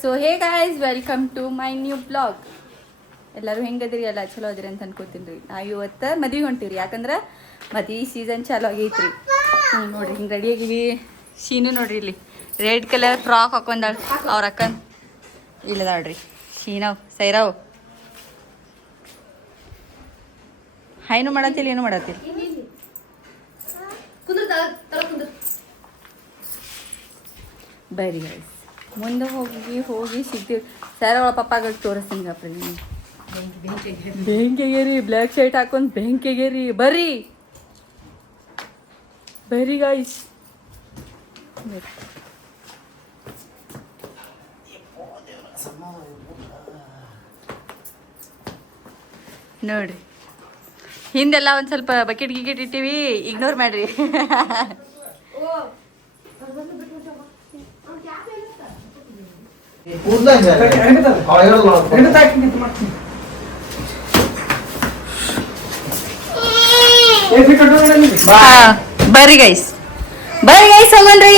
So hey guys welcome to my new blog. ಎಲ್ಲರೂ ಹೆಂಗದಿರಿ, ಎಲ್ಲ ಚಲೋ ಅದಿರಿ ಅಂತ ಅನ್ಕೋತೀನಿ ರೀ. ನಾವು ಇವತ್ತು ಮದ್ವೆ ಹೊಂಟಿವ್ರಿ, ಯಾಕಂದ್ರೆ ಮದ್ವೆ ಸೀಸನ್ ಚಾಲು ಆಗೈತ್ರಿ. ನೋಡ್ರಿ ಹಿಂಗೆ ರೆಡಿ ಆಗಿವಿ. ಶೀನು ನೋಡ್ರಿ ಇಲ್ಲಿ ರೆಡ್ ಕಲರ್ ಫ್ರಾಕ್ ಹಾಕೊಂಡಾಳ. ಅವ್ರ ಅಕ್ಕನ್ ಇಲ್ಲದಾಳ್ರಿ ಶೀನವ್ ಸೈರಾವ್. ಹೈನು ಮಾಡತ್ತಿಲ್ಲ, ಏನು ಮಾಡತ್ತಿಲ್ಲ. ಬರಿ ಗೈಸ್ ಮುಂದೆ ಹೋಗಿ ಸಿಗ್ತೀವಿ. ಸರ್ ಅವಳ ಪಪ್ಪಾಗ ತೋರಿಸ್ತೀನಿ ಅಪ್ಪ. ಬೆಂಕಿಗೇರಿ ಬ್ಲ್ಯಾಕ್ ಶರ್ಟ್ ಹಾಕೊಂಡು ಬೆಂಕಿಗೇರಿ. ಬರ್ರಿ ಬರ್ರಿ ಗಾಯ್ಸ್. ನೋಡ್ರಿ ಹಿಂದೆಲ್ಲ ಒಂದು ಸ್ವಲ್ಪ ಬಕೆಟ್ ಗಿಕೆಟ್ ಇಟ್ಟಿವಿ, ಇಗ್ನೋರ್ ಮಾಡ್ರಿ. ಬರ್ರಿ ಗೈಸ್ ಹೋಗನ್ರಿ.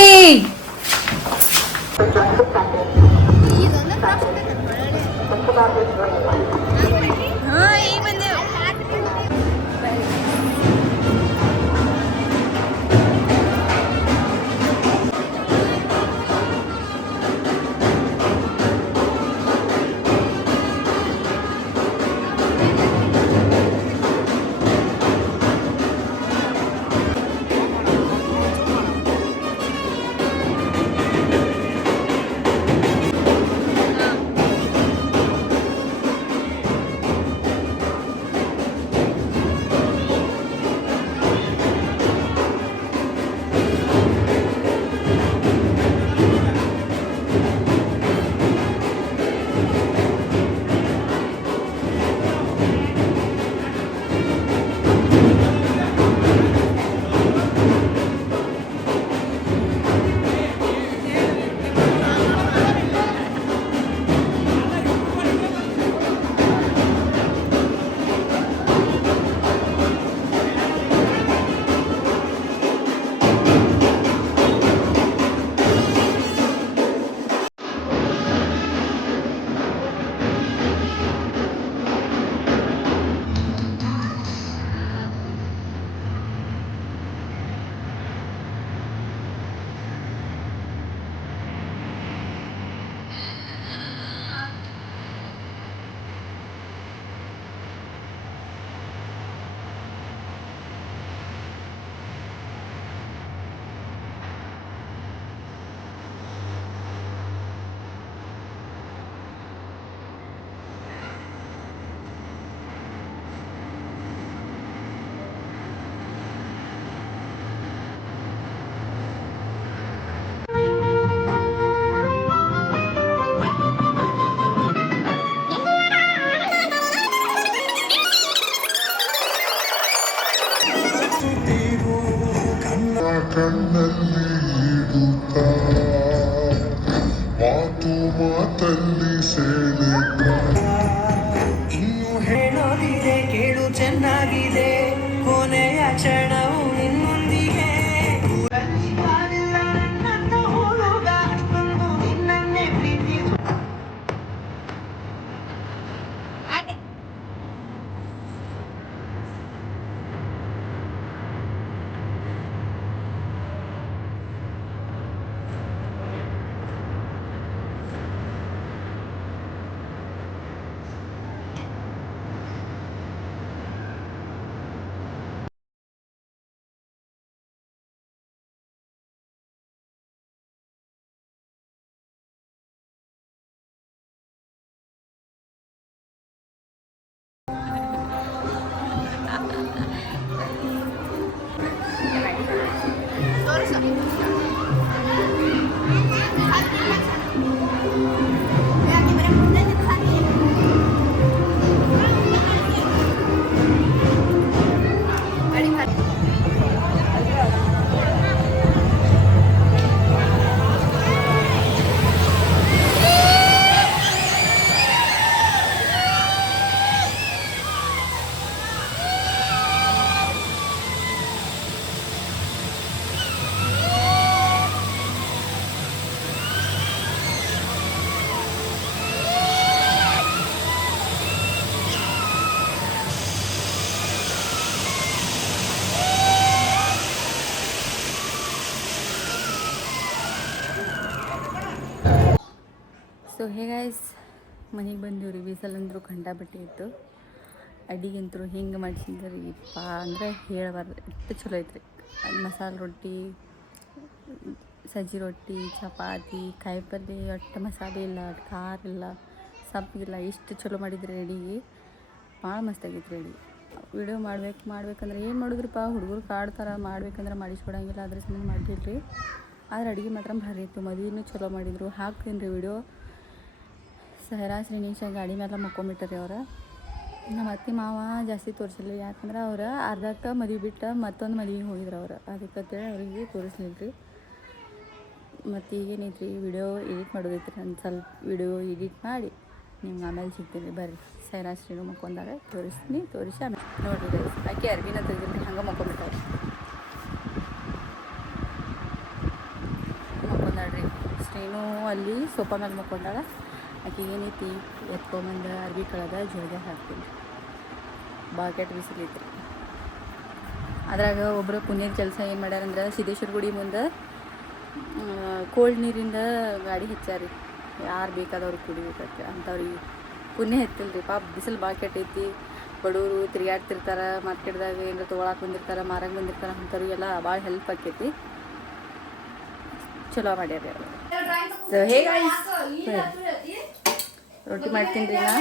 ಕಣ್ಣಲ್ಲಿ ಇಡುತ್ತಾ ಮಾತಲ್ಲಿ ಸೆಳೆತ. ಇನ್ನು ಹೇಳೋದಿದೆ ಕೇಳು ಚೆನ್ನಾಗಿದೆ, ಕೊನೆಯ ಕ್ಷಣವು ನಿನ್ನೊಂದಿಗೆ. ನನ್ನ ಹುಡುಗ ಅಷ್ಟೊಂದು ನಿನ್ನನ್ನೇ ಪ್ರೀತಿಸು. ಸೊ ಹೇಗಾಯ್ಸ್ ಮನೆಗೆ ಬಂದೀವ್ರಿ ಬಿಸಿಲಂದ್ರೂ ಕಂಡಾಪಟ್ಟಿ ಇತ್ತು. ಅಡಿಗೆಂತರೂ ಹಿಂಗೆ ಮಾಡಿಸಿದ್ರಿ ಯಪ್ಪ ಅಂದರೆ ಹೇಳಬಾರ್ದು, ಎಷ್ಟು ಚಲೋ ಐತ್ರಿ. ಮಸಾಲೆ ರೊಟ್ಟಿ, ಸಜ್ಜಿ ರೊಟ್ಟಿ, ಚಪಾತಿ, ಕಾಯಿಪಲ್ಲೆ, ಒಟ್ಟು ಮಸಾಲೆ ಇಲ್ಲ, ಖಾರ ಇಲ್ಲ, ಸಪ್ಪಗಿಲ್ಲ, ಇಷ್ಟು ಚಲೋ ಮಾಡಿದ್ರಿ ಅಡಿಗೆ. ಭಾಳ ಮಸ್ತಾಗೈತ್ರಿ ಅಡಿಗೆ. ವಿಡಿಯೋ ಮಾಡ್ಬೇಕಂದ್ರೆ ಏನು ಮಾಡಿದ್ರಪ್ಪ, ಹುಡುಗರು ಕಾಡ್ತಾರೆ, ಮಾಡ್ಬೇಕಂದ್ರೆ ಮಾಡಿಸ್ಕೊಡಂಗಿಲ್ಲ, ಅದ್ರ ಸಂಬಂಧ ಮಾಡಿಲ್ರಿ. ಆದ್ರೆ ಅಡುಗೆ ಮಾತ್ರ ಭಾರಿ ಇತ್ತು. ಮದುವೆನೂ ಚಲೋ ಮಾಡಿದರು. ಹಾಕ್ತೀನಿ ರೀ ವಿಡಿಯೋ. ಸಹರಾ ಶ್ರೀನಿಶ ಗಾಡಿ ಮೇಲೆ ಮಕ್ಕೊಂಬಿಟ್ಟಾರೆ ಅವ್ರು. ನಮ್ಮ ಅತ್ತೆ ಮಾವ ಜಾಸ್ತಿ ತೋರಿಸಿಲ್ಲ, ಯಾಕಂದ್ರೆ ಅವ್ರು ಅರ್ಧಕ್ಕೆ ಮದುವೆ ಬಿಟ್ಟು ಮತ್ತೊಂದು ಮದುವೆಗೆ ಹೋಗಿದ್ರು ಅವ್ರು. ಅದಕ್ಕಂತೇಳಿ ಅವ್ರಿಗೆ ತೋರಿಸ್ಲಿಲ್ಲ ರೀ. ಮತ್ತು ಈಗೇನೈತ್ರಿ ವಿಡಿಯೋ ಎಡಿಟ್ ಮಾಡೋದೈತ್ರಿ. ಒಂದು ಸ್ವಲ್ಪ ವಿಡಿಯೋ ಎಡಿಟ್ ಮಾಡಿ ನಿಮ್ಗೆ ಆಮೇಲೆ ಸಿಗ್ತೀನಿ ಬರ್ರಿ. ಸೈರಾ ಶ್ರೀನು ಮಕ್ಕೊಂಡಾಗ ತೋರಿಸಿ ಆಮೇಲೆ ನೋಡಿರಿ. ಆಕೆ ಅರ್ಬಿನ ತೆಗೆದ್ರಿ, ಹಂಗೆ ಮಕ್ಕೊಂಬಿಟ್ಟಾರೆ. ಮಕ್ಕೊಂಡಾಳ್ರಿ ಶ್ರೀನು ಅಲ್ಲಿ ಸೋಫಾ ಮೇಲೆ ಮಕ್ಕೊಂಡಾಳ. ಆಕೆ ಏನೈತಿ ಎತ್ಕೊಂಬಂದು ಅರ್ಬಿ ಕಳೆದ ಜೋಳಿಗೆ ಹಾಕ್ತೀನಿ. ಬಾಕೆಟ್ ಬಿಸಿಲೈತ್ರಿ. ಅದ್ರಾಗ ಒಬ್ಬರು ಪುಣ್ಯದ ಕೆಲಸ ಏನು ಮಾಡ್ಯಾರಂದ್ರೆ ಸಿದ್ದೇಶ್ವರ ಗುಡಿ ಮುಂದೆ ಕೋಲ್ಡ್ ನೀರಿಂದ ಗಾಡಿ ಹಚ್ಚಾರಿ. ಯಾರು ಬೇಕಾದವ್ರಿಗೆ ಕುಡಿಬೇಕತ್ತೆ ಅಂಥವ್ರಿಗೆ ಪುಣ್ಯ ಹೆಚ್ಚಿಲ್ರಿ. ಪಾಪ ಬಿಸಿಲು ಬಾಕೆಟ್ ಐತಿ, ಬಡವರು ತಿರುಗಾಡ್ತಿರ್ತಾರೆ, ಮಾರ್ಕೆಟ್ದಾಗ ಏನಾರ ತೊಗೊಳಕ್ಕೆ ಬಂದಿರ್ತಾರೆ, ಮಾರಕ್ಕೆ ಬಂದಿರ್ತಾರೆ, ಅಂಥವ್ರಿಗೆಲ್ಲ ಭಾಳ ಹೆಲ್ಪ್ ಆಕೈತಿ. ಚಲೋ ಮಾಡ್ಯಾರ. ಹೇಗೆ ರೊಟ್ಟಿ ಮಾಡ್ತೀನಿ ರೀ ನಾ.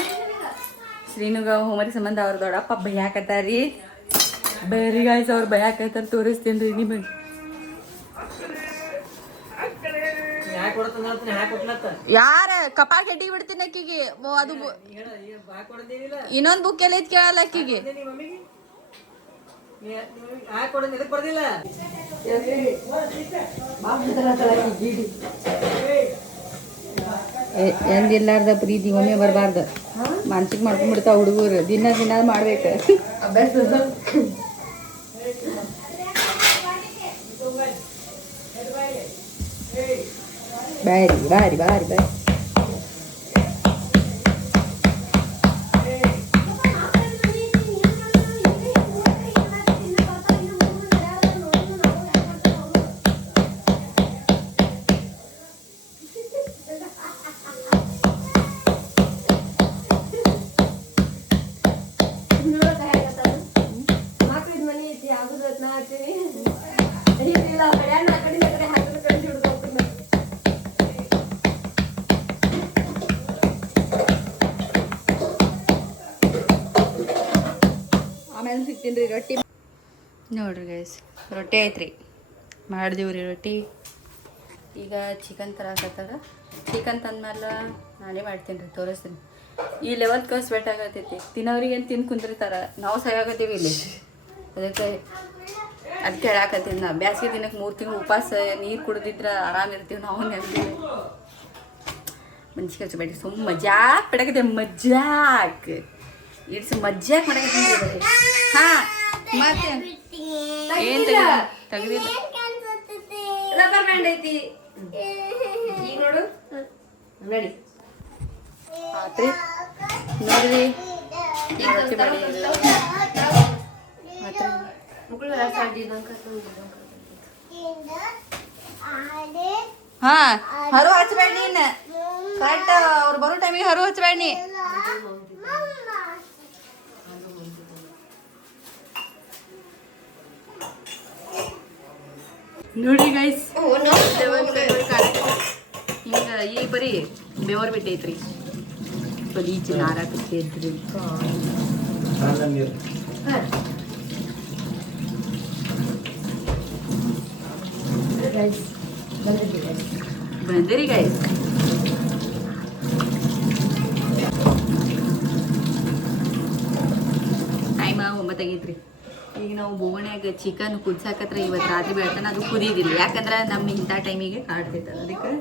ಶ್ರೀನುಗ ಹೋಮ್ವರ್ಕ್ ಸಂಬಂಧ ಅವ್ರ ದೊಡ್ಡಪ್ಪ ಭಯಾಕತ್ತಾರಿ. ಬೇರೆ ಗಾಯ್ಸ್ ಅವ್ರು ಭಯಾಕತ್ತಾರ, ತೋರಿಸ್ತೀನಿ ರೀ ನಿಮಗೆ. ಯಾರ ಕಪಾಟ್ ಹೆಡ್ಡಿಗೆ ಬಿಡ್ತೀನಿ ಅಕ್ಕಿಗೆ. ಅದು ಇನ್ನೊಂದು ಬುಕ್ ಎಲ್ಲ ಐತ್ ಕೇಳಲ್ಲ ಅಕ್ಕಿಗೆ. ಎಂದಿಲ್ಲಾರ್ದ ಪ್ರೀತಿ ಒಮ್ಮೆ ಬರಬಾರ್ದು. ಮಾನಸಿಕ ಮಾಡ್ಕೊಂಡ್ಬಿಡ್ತಾವ ಹುಡುಗರು. ದಿನ ಮಾಡ್ಬೇಕು. ಬಾರಿ ಆಮೇಲೆ ಸಿಗ್ತೀನಿ ರೀ. ರೊಟ್ಟಿ ನೋಡ್ರಿ ಗೈಸ್, ರೊಟ್ಟಿ ಐತ್ರಿ, ಮಾಡಿದೀವ್ರಿ ರೊಟ್ಟಿ. ಈಗ ಚಿಕನ್ ತರಕತ್ತಾರ. ಚಿಕನ್ ತಂದ್ಮೇಲೆ ನಾನೇ ಮಾಡ್ತೀನಿ ರೀ, ತೋರಿಸ್ತೀನಿ. ಈ ಲೆವೆಲ್ಗೆ ಸ್ವೆಟ್ ಆಗತ್ತೈತಿ. ತಿನ್ನೋರಿಗೆ ಏನು ತಿಂದು ಕುಂದಿರ್ತಾರೆ, ನಾವು ಸಾಕಾಗತ್ತೀವಿ ಇಲ್ಲಿ. ಅದಕ್ಕೆ ಹೇಳಾಕತ್ತೀನಿ ನಾ. ಬ್ಯಾಸಿಗೆ ದಿನಕ್ಕೆ 3 ತಿಂಗಳು ಉಪವಾಸ ನೀರು ಕುಡಿದಿದ್ರೆ ಆರಾಮಿರ್ತೀವಿ ನಾವು. ನೆನಪಿ ಮನ್ಸಿಗೆ ಹಚ್ಚಬೇಡಿ, ಸುಮ್ಮ ಮಜಾಕ್ ಪಡಕತ್ತೆ. ಮಜಾಕ್ ಇಟ್ಸ್ ಮಜಾಕ್ ಮಾಡಕತ್ತೀನಿ. ಹಾಂ ಮತ್ತೆ ಏನು ತೆಗೆದಿಲ್ಲ. ರಬ್ಬರ್ ಬ್ಯಾಂಡ್ ಐತಿ ಈಗ ನೋಡು. ನಡಿ ಆತ್ರಿ ನೋಡ್ರಿ. ಈಗ ರೊಟ್ಟಿ ಮಾಡಿ ಹಾಂ ಹರು ಹಚ್ಬೇಡಿ ನೀನು. ಕರೆಕ್ಟ್ ಅವ್ರು ಬರೋ ಟೈಮಿಗೆ ಹರು ಹಚ್ಬೇಡಿ. ನೋಡ್ರಿ ಗೈಸ್, ಹಿಂಗ ಈಗ ಬರೀ ಬೆವರ್ ಬಿಟ್ಟೈತ್ರಿ. ಬಲೀಜ್ ನಾರಾಕತ್ತೈತ್ರಿ. ಬಂದಿರಿ ಗೈಸ್. ಟೈಮ 9 ಆಗೈತ್ರಿ. ಈಗ ನಾವು ಬೋಗಣ್ಯಾಗ ಚಿಕನ್ ಕುದಿಸಾಕತ್ರ ಇವತ್ತು ರಾತ್ರಿ ಬೆಳ್ತಾನೆ ಅದು ಕುದಿದಿಲ್ಲ. ಯಾಕಂದ್ರೆ ನಮ್ಮ ಇಂಥ ಟೈಮಿಗೆ ಕಾಡ್ತೈತೆ. ಅದಕ್ಕೆ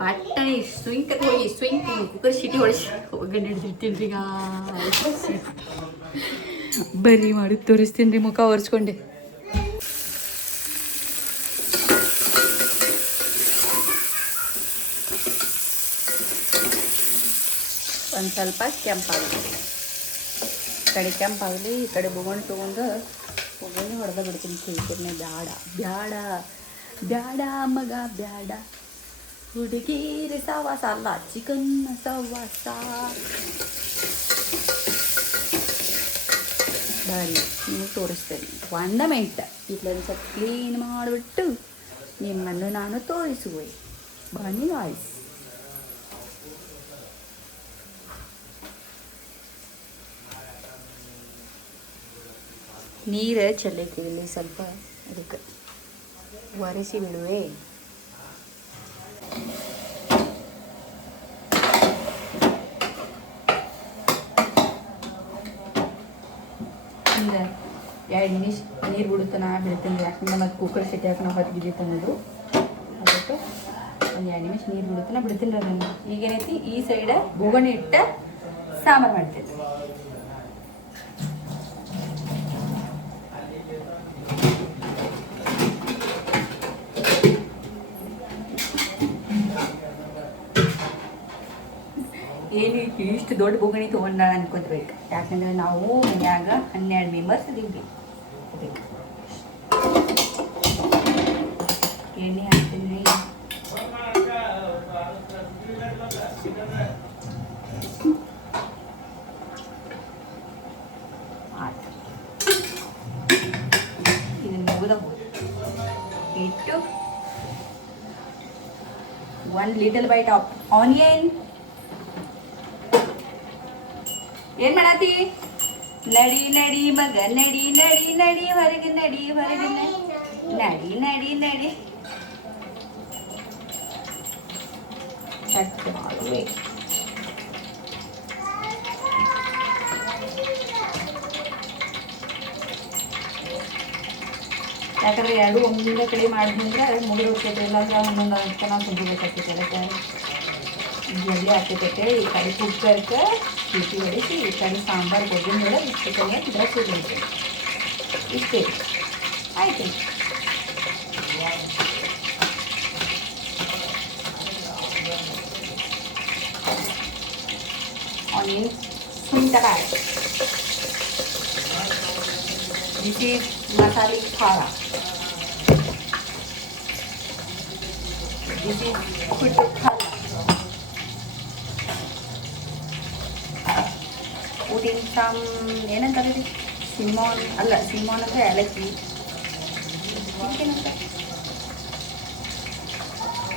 ಪಟ್ಟ ಸ್ವಿಂಕ್ ಹೋಗಿ ಸ್ವಿಂಕ್ ಕುಕ್ಕರ್ ಸಿಟಿ ಹೊಡಿಸಿ ಹೋಗಿ ಹಿಡ್ದಿರ್ತೀನಿ ರೀ. ಈಗ ಬರೀ ಮಾಡಿ ತೋರಿಸ್ತೀನಿ ರೀ, ಮುಖ ಒರೆಸ್ಕೊಂಡೆ. ಒಂದು ಸ್ವಲ್ಪ ಕೆಂಪಾಗಲಿ, ಈ ಕಡೆ ಕೆಂಪಾಗಲಿ, ಈ ಕಡೆ ಬೊಗಣಿ ತೊಗೊಂಡು ಒಗ್ಗರಣೆ ಹೊಡೆದ ಬಿಡ್ತೀನಿ. ಕಿರಿಕಿರಿನೇ ಬ್ಯಾಡ ಬ್ಯಾಡ ಬ್ಯಾಡ ಮಗ ಬ್ಯಾಡ. ಹುಡುಗಿರಿ ಸವಾಸ ಅಲ್ಲ ಚಿಕನ್ ಸವಾಸ. ಬನ್ನಿ ನೀವು ತೋರಿಸ್ತೇನೆ 1 ಮಿನಿಟ್. ಇಲ್ಲೊಂದು ಸ್ವಲ್ಪ ಕ್ಲೀನ್ ಮಾಡಿಬಿಟ್ಟು ನಿಮ್ಮನ್ನು ನಾನು ತೋರಿಸುವೆ. ಬನ್ನಿ ಗಾಯ್ಸ್. ನೀರು ಚೆಲ್ಲೈತಿ ಇಲ್ಲಿ ಸ್ವಲ್ಪ, ಅದಕ್ಕೆ ಒರೆಸಿ ಬಿಡುವೆ. ಈಗ 2 ನಿಮಿಷ ನೀರು ಬಿಡುತ್ತಾನ ಬಿಡ್ತೀನಿ. ಯಾಕಂದ್ರೆ ಮತ್ತು ಕುಕ್ಕರ್ ಸಿಟ್ಟಿ ಹಾಕಿ ನಾವು ಹೊತ್ತಿಗಿದ್ದೀವಿ ಅನ್ನೋದು, ಅದಕ್ಕೆ ಒಂದು 2 ನಿಮಿಷ ನೀರು ಬಿಡುತ್ತಾನ ಬಿಡ್ತೀನಿ. ಅದನ್ನು ಈಗೇನೈತಿ ಈ ಸೈಡ ಬೋಗಣಿ ಇಟ್ಟು ಸಾಂಬಾರು ಮಾಡ್ತೀನಿ. ಏನು ಇಷ್ಟು ದೊಡ್ಡ ಬೋಗಣಿ ತೊಗೊಂಡ ಅನ್ಕೋಬೇಕು, ಯಾಕಂದ್ರೆ ನಾವು ಮನ್ಯಾಗ 12 ಮೆಂಬರ್ಸ್ ಇದೀವಿ. ಅದಕ್ಕೆ ಎಣ್ಣೆ ಹಾಕ್ತೀನಿ. ಆಯ್ತು, ಇದನ್ನು ಮುಗಿದ ಇಟ್ಟು 1 ಲಿಟಲ್ ಬೈಟ್ ಆಫ್ ಆನಿಯನ್. ಏನ್ ಮಾಡಾತಿ? ನಡಿ ನಡಿ ಮಗ ನಡಿ ನಡಿ ನಡಿ ಹೊರಗೆ ನಡಿ ಹೊರಗೆ ನಡಿ ನಡಿ ನಡಿ. ಕಟ್ ಮಾಡುವೆ. ಯಾಕಂದ್ರೆ ಎರಡು ಒಂದೇ ಕಡೆ ಮಾಡಿದ್ರೆ ಮುಗಿದು ಹೋಗ್ತೈತೆ, ಇಲ್ಲಾಂದ್ರೆ ಒಂದೊಂದು ಅಂತ ನಾವು ಕುಂದಿರ್ಬೇಕಾಗ್ತೈತೆ. ಅದಕ್ಕೆ ಜಲ್ದಿ ಆಗ್ತೈತೆ. ಈ ಕಡೆ ಕುಕ್ಕರ್ಗೆ ಸಿಟಿ ಹೊಡಿಸಿ, ಈ ಕಡೆ ಸಾಂಬಾರು ಕೊಡ್ತೀನಿ ಹೇಳಿ ಇಷ್ಟು ಕಡೆ ಡ್ರೆಸ್ ಹೊಡಿಸಿ. ಇಷ್ಟೇ ಆಯ್ತು. ಆನಿಯನ್ ಮೆಣಸಿನಕಾಯಿ. ದಿಸ್ ಈಸ್ ಮಸಾಲೆ ಖಾರ. ದಿಸ್ ಈಸ್ ಪುಟ್ಟು ಖಾರ. ಊಟಿನ ಸಾಮ್ ಏನಂತಾರೆ ರೀ? ಸಿಮೋನ್ ಅಲ್ಲ, ಸಿಮೋನ್ ಅಂದರೆ ಏಲಕ್ಕಿ. ಏನಂತ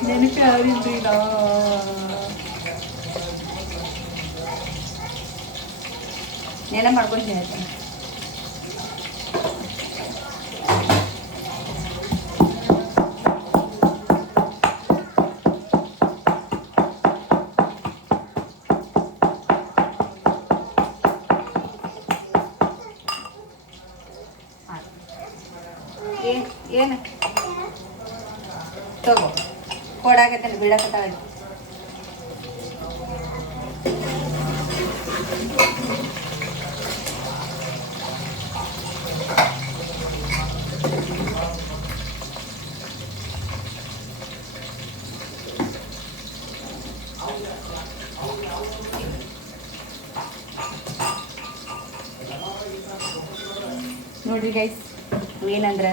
ನೆನಪೇ ಆಗಿಲ್ರಿ ನಾ. ನೆನ ಮಾಡ್ಕೊಂಡು ಹೇಳ್ತೇನೆ. ಏನು ತಗೋ ಕೊಡಾಕತ್ತೇನೆ, ಬಿಡಾಕತ್ತಾಳ. ನೋಡಿರಿ ಗೈಸ್, ಏನಂದ್ರೆ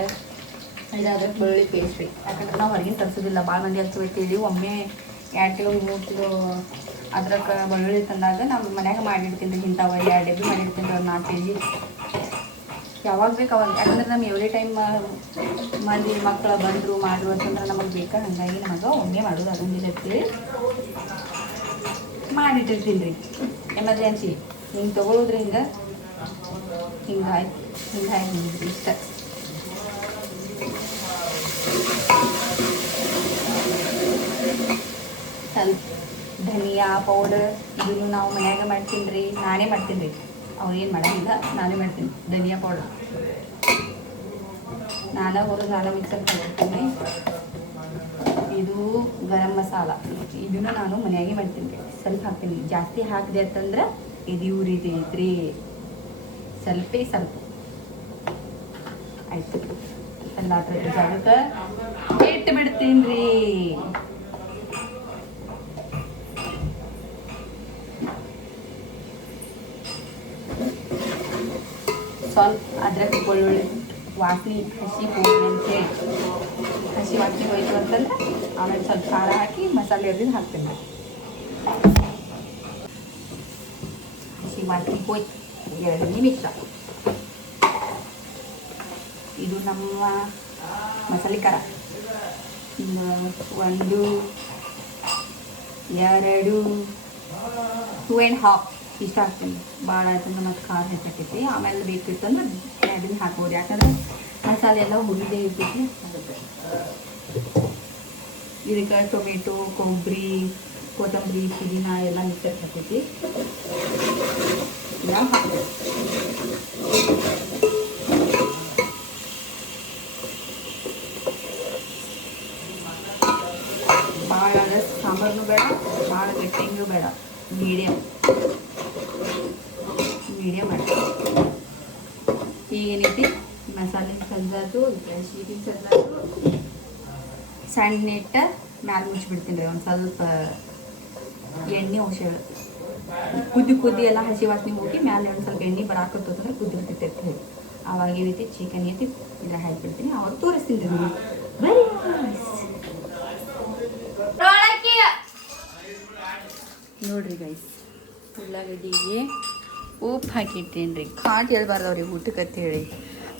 ಇದಾದ್ರೆ ಬೆಳ್ಳುಳ್ಳಿ ಪೇಸ್ಟ್ ರೀ. ಯಾಕಂದ್ರೆ ನಾವು ಹೊರಗಿನ ತರಿಸೋದಿಲ್ಲ, ಭಾಳ ಮಂದಿ ಹಚ್ಚಿಬಿಟ್ಟಿವಿ. ಒಮ್ಮೆ 2 ಕಿಲೋ 3 ಕಿಲೋ ಅದ್ರಕ್ಕೆ ಬೆಳ್ಳುಳ್ಳಿ ತಂದಾಗ ನಾವು ಮನ್ಯಾಗ ಮಾಡಿಡ್ತೀನಿ ರೀ. ಇಂಥವು 2 ಡಬ್ಬಿ ಮಾಡಿಡ್ತೀನಿ ರೀ, 4 kg. ಯಾವಾಗ ಬೇಕು ಅವಾಗ, ಯಾಕಂದ್ರೆ ನಮ್ಮ ಎವ್ರಿ ಟೈಮ್ ಮಂದಿ ಮಕ್ಕಳು ಬಂದರು ಮಾಡ್ರು ಅಂತಂದ್ರೆ ನಮಗೆ ಬೇಕಾ. ಹಾಗಾಗಿ ನಮಗೆ ಒಮ್ಮೆ ಮಾಡೋದು ಅದೊಂದಿಲ್ಲ ಅಂತೇಳಿ ಮಾಡಿಟ್ಟಿರ್ತೀನಿ ರೀ. ಎಮರ್ಜೆನ್ಸಿ ಹಿಂಗೆ ತೊಗೊಳೋದ್ರಿಂದ ಹಿಂಗಾಗಿ ಇಷ್ಟ. ಸ್ವಲ್ಪ ಧನಿಯಾ ಪೌಡರ್ ಇದನ್ನು ನಾವು ಮನ್ಯಾಗ ಮಾಡ್ತೀನಿ ರೀ. ನಾನೇ ಮಾಡ್ತೀನಿ ರೀ, ಅವ್ರು ಏನು ಮಾಡೋಂಗಿಲ್ಲ, ನಾನೇ ಮಾಡ್ತೀನಿ. ಧನಿಯಾ ಪೌಡರ್ ನಾನೇ ಹೊರಗೆ ನಾನೇ ಮಿಕ್ಸರ್ ಮಾಡ್ತೀನಿ. ಇದು ಗರಂ ಮಸಾಲ, ಇದನ್ನು ನಾನು ಮನ್ಯಾಗೆ ಮಾಡ್ತೀನಿ ರೀ. ಸ್ವಲ್ಪ ಹಾಕ್ತೀನಿ, ಜಾಸ್ತಿ ಹಾಕಿದೆ ಅಂತಂದ್ರೆ ಇದು ಉರಿತೈತ್ರಿ. ಸ್ವಲ್ಪ ಆಯ್ತು. ಎಲ್ಲ ಜಾಗಕ್ಕೆ ಇಟ್ಟು ಬಿಡ್ತೀನಿ ರೀ. ಸ್ವಲ್ಪ ಅದ್ರಕ್ಕೆ ಬೆಳ್ಳುಳ್ಳಿ ವಾಸನೆ ಹಸಿ ಹೋಗಿ ಅಂತೇಳಿ, ಹಸಿ ವಾಸನೆ ಹೋಯ್ತು ಅಂತಂದ್ರೆ ಆಮೇಲೆ ಸ್ವಲ್ಪ ಖಾರ ಹಾಕಿ ಮಸಾಲೆ ಅರ್ದಿದ್ದು ಹಾಕ್ತೀನಿ ರೀ. ಹಸಿ ವಾಸನೆ ಹೋಯ್ತು, 2 ನಿಮಿಷ. ಇದು ನಮ್ಮ ಮಸಾಲೆ ಖಾರ. 1 2 2.5 ಇಷ್ಟ ಹಾಕ್ತೀನಿ. ಭಾಳ ಆಯ್ತಂದ್ರೆ ಮತ್ತು ಖಾರ ಹೆಚ್ಚಾಕೈತಿ. ಆಮೇಲೆ ಬೇಕಿತ್ತಂದ್ರೆ ಅದನ್ನ ಹಾಕ್ಬೋದು, ಯಾಕಂದ್ರೆ ಮಸಾಲೆ ಎಲ್ಲ ಹುರಿದೇ ಇರ್ತೈತಿ. ಅದಕ್ಕೆ ಇದಕ್ಕೆ ಟೊಮೆಟೊ, ಕೊಬ್ಬರಿ, ಕೊತ್ತಂಬರಿ, ಪುದೀನ ಎಲ್ಲ ಮಿಕ್ಸರ್ ಹಾಕೈತಿ. ನಾವು ಹಾಕ್ಬೇಕು. ಭಾಳ ಸಾಂಬಾರನು ಬೇಡ, ಭಾಳ ಗಟ್ಟಿಂಗೂ ಬೇಡ, ಮೀಡಿಯಮ್ ಮಾಡಿ. ಈಗೇನೈತಿ ಮಸಾಲೆ ಸಜ್ಜಾತು, ಶೀಟಿನ ಸಜ್ಜಾತು, ಸಣ್ಣ ಇಟ್ಟ ಮ್ಯಾಲೆ ಮುಚ್ಚಿಬಿಡ್ತೀನಿ ರೀ. ಒಂದು ಸ್ವಲ್ಪ ಎಣ್ಣೆ ಔಷಧ ಕುದ್ದಿ ಎಲ್ಲ ಹಸಿ ವಾಸನೆ ಹೋಗಿ ಮ್ಯಾಲೆ ಒಂದು ಸ್ವಲ್ಪ ಎಣ್ಣೆ ಬರಾಕತ್ತಂದ್ರೆ ಕುದ್ದಿ ಬಿಡ್ತೈತೆ. ಆವಾಗ ಈ ರೀತಿ ಚಿಕನ್ ಐತಿ ಇಲ್ಲ ಹಾಕಿಬಿಡ್ತೀನಿ. ಅವಾಗ ತೋರಿಸ್ತೀನಿ ರೀ ನಿಮಗೆ. ನೋಡ್ರಿ ಗೈಸ್, ಉಳ್ಳಾಗಡ್ಡಿಗೆ ಉಪ್ಪು ಹಾಕಿಟ್ಟೇನಿ ರೀ. ಕಾಟ್ ಹೇಳ್ಬಾರ್ದವ್ರಿ ಊಟಕ್ಕೆ ಅಂತ ಹೇಳಿ.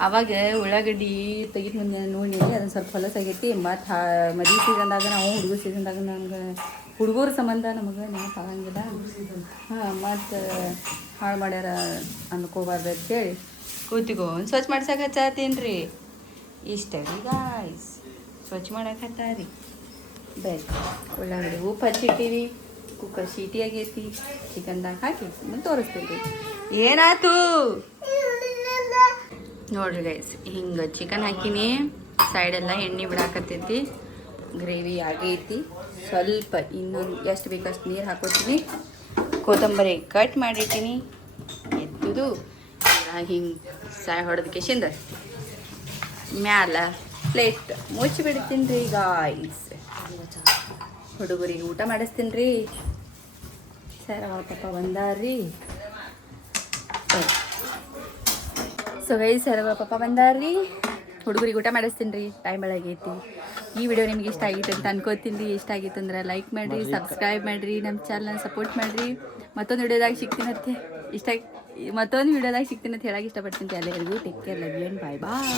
ಆವಾಗ ಉಳ್ಳಾಗಡ್ಡಿ ತೆಗಿದ ಮುಂದೆ ನೋಡಿ ಅದನ್ನು ಸ್ವಲ್ಪ ಹೊಲಸಾಗೈತಿ. ಮತ್ತು ಮದುವೆ ಸೀಸನ್ದಾಗ ನಾವು ಹುಡುಗರ ಸೀಸನ್ದಾಗ ನಮ್ಗೆ ಹುಡುಗರ ಸಂಬಂಧ ನಮಗೆ ನೆನಪು ಆಗಂಗಿಲ್ಲ. ಮತ್ತು ಹಾಳು ಮಾಡ್ಯಾರ ಅನ್ಕೋಬಾರ್ದು ಅಂತೇಳಿ ಕೂತ್ಕೊಂಡು ಸ್ವಚ್ಛ ಮಾಡ್ಸಕ್ಕೆ ಹಚ್ಚಾತೀನಿ ರೀ. ಇಷ್ಟ ರೀ ಗಾಯ್ಸ್, ಸ್ವಚ್ಛ ಮಾಡಕ್ಕೆ ಹತ್ತಾರಿ. ಬೇಕು ಉಳ್ಳಾಗಡ್ಡಿ ಉಪ್ಪು ಹಚ್ಚಿಟ್ಟಿವಿ. ಕುಕ್ಕರ್ ಸೀಟಿ ಆಗೈತಿ. ಚಿಕನ್ದಾಗ ಹಾಕಿ ಮುಂದೆ ತೋರಿಸ್ತೀನಿ ರೀ ಏನಾಯ್ತು ನೋಡ್ರಿ ಗೈಸ್. ಹಿಂಗೆ ಚಿಕನ್ ಹಾಕಿನಿ, ಸೈಡೆಲ್ಲ ಎಣ್ಣೆ ಬಿಡಾಕತ್ತೈತಿ. ಗ್ರೇವಿ ಆಗೈತಿ. ಸ್ವಲ್ಪ ಇನ್ನೊಂದು ಎಷ್ಟು ಬೇಕಷ್ಟು ನೀರು ಹಾಕೋತೀನಿ. ಕೊತ್ತಂಬರಿ ಕಟ್ ಮಾಡಿಟ್ಟಿನಿ. ಎತ್ತುದು ಹಿಂಗೆ ಹೊಡೆದ ಕಿಶಿಂದ ಮ್ಯಾಲ ಪ್ಲೇಟ್ ಮುಚ್ಚಿಬಿಡ್ತೀನಿ ರೀ ಗಾಯ್ಸ್. ಹುಡುಗರಿಗೆ ಊಟ ಮಾಡಿಸ್ತೀನಿ ರೀ. ಸರ್ ಅವ್ರ ಪಾಪ ಬಂದಾರ್ರಿ. ಸೊ ಗೈಸ್, ಸರ್ ಅವ್ರ ಪಾಪ ಬಂದಾರ್ರಿ. ಹುಡುಗರಿಗೆ ಊಟ ಮಾಡಿಸ್ತೀನಿ ರೀ. ಟೈಮ್ ಬೆಳಗೈತಿ. ಈ ವಿಡಿಯೋ ನಿಮ್ಗೆ ಇಷ್ಟ ಆಗಿತ್ತು ಅಂತ ಅನ್ಕೋತೀನಿ ರೀ. ಇಷ್ಟ ಆಗಿತ್ತು ಅಂದ್ರೆ ಲೈಕ್ ಮಾಡಿರಿ, ಸಬ್ಸ್ಕ್ರೈಬ್ ಮಾಡಿರಿ, ನಮ್ಮ ಚಾನಲ್ನ ಸಪೋರ್ಟ್ ಮಾಡಿರಿ. ಮತ್ತೊಂದು ವಿಡಿಯೋದಾಗ ಸಿಗ್ತೀನಂತೆ ಮತ್ತೊಂದು ವಿಡಿಯೋದಾಗ ಸಿಗ್ತೀನಿ ಅಂತ ಹೇಳಕ್ಕೆ ಇಷ್ಟಪಡ್ತೀನಿ. ಎಲ್ಲರಿಗೂ take care, love you and bye bye.